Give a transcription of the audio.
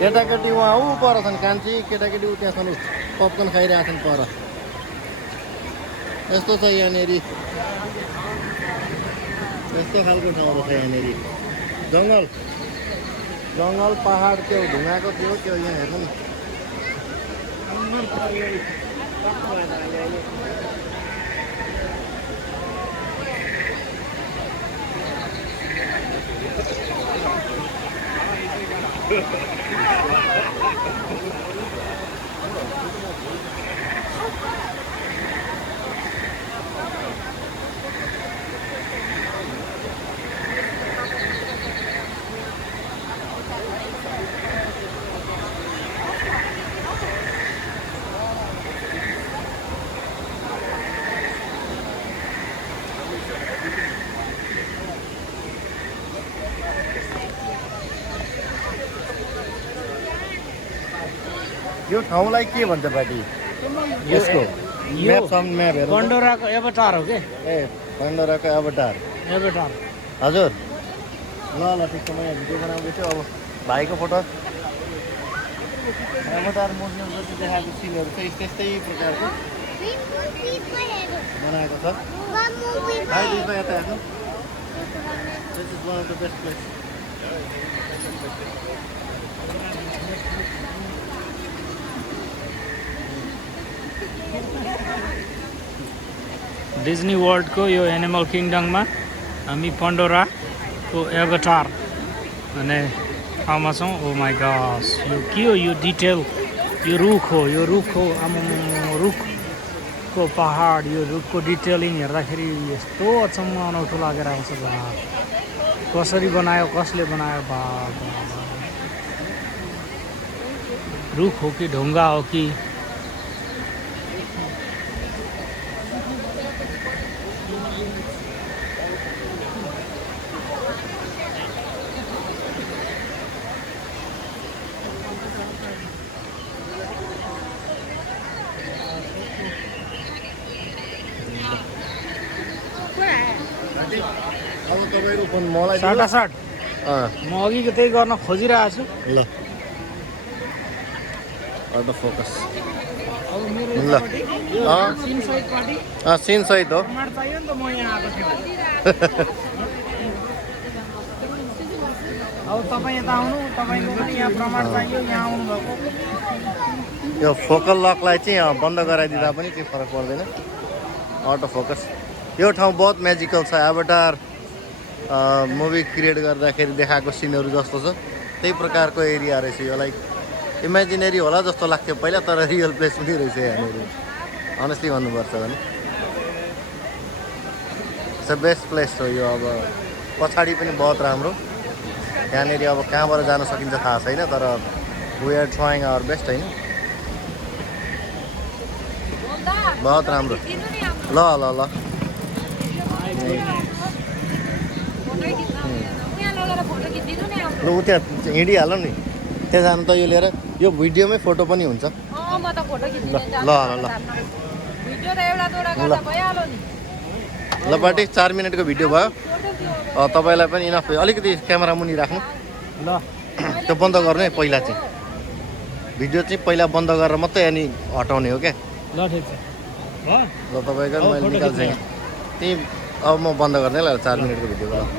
केटाकेटी उहाँ ऊ पर छन् कान्छी केटाकेटी ऊ त्यहाँ छन् पपकर्न खाइरहेको छन् पर यस्तो छ यहाँनिर यस्तो खालको ठाउँ रहेछ यहाँनिर जङ्गल जङ्गल पहाड त्यो ढुङ्गाको त्यो यहाँ हेर्नु नि यो ठाउँलाई के भन्छ पार्टी यसको म्याप हेर्नु पन्डोराको एभटार हो के ए पन्डोराको एभटार हजुर ल ल ठिक छ म यहाँ भिडियो बनाउँदैछु अब भाइको फोटो एभटार मुभीमा जति देखाएको सिनहरू चाहिँ त्यस्तै प्रकारको बनाएको छ भाइ दुईमा यता हेर्नु this is one of the best place Disney वर्ल्डको यो एनिमल किङडममा हामी पन्डोराको एभटार भन्ने ठाउँमा छौँ ओ माई गॉस यो के हो यो डिटेल यो रुख हो रुखको पहाड यो रुखको डिटेलिङ हेर्दाखेरि यस्तो अचम्म अनौठो लागेर आउँछ बा कसरी बनायो कसले बनायो बा रुख हो कि ढुङ्गा हो कि अब तपाईँको फोन मलाई साटासाट म अघिको त्यही गर्न खोजिरहेको छु ल अट फोकस अब मेरो ल सिन सहित पार्टी सिन सहित हो प्रमाण चाहियो नि त म यहाँ आएको थिएँ अब तपाईँ यता आउनु तपाईँको पनि यहाँ प्रमाण चाहियो यहाँ आउनु भएको यो फोकल लकलाई चाहिँ बन्द गराइदिँदा पनि केही फरक पर्दैन अटो फोकस यो ठाउँ बहुत म्याजिकल छ एभटार मुभी क्रिएट गर्दाखेरि देखाएको सिनहरू जस्तो छ त्यही प्रकारको एरिया रहेछ यो लाइक इमेजिनेरी होला जस्तो लाग्थ्यो पहिला तर रियल प्लेस पनि रहेछ यहाँनिर अनेस्टली भन्नुपर्छ भने इट्स अ बेस्ट प्लेस हो यो अब पछाडि पनि बहुत राम्रो यहाँनिर अब कहाँबाट जान सकिन्छ थाहा छैन तर we are trying our best होइन बहुत राम्रो ल ल ल ल ऊ त्यहाँ हिँडिहालौँ नि त्यहाँ जानु त यो लिएर यो भिडियोमै फोटो पनि हुन्छ ल ल ल ल पार्टी 4 मिनटको भिडियो भयो तपाईँलाई पनि इनफ अलिकति क्यामेरा मुनि राख्नु ल त्यो बन्द गर्नु है पहिला चाहिँ भिडियो चाहिँ पहिला बन्द गरेर मात्रै अनि हटाउने हो क्या ल ठिक छ ल तपाईँको मैले निकाल्छु त्यही अब म बन्द गर्ने ल 4 मिनटको भिडियो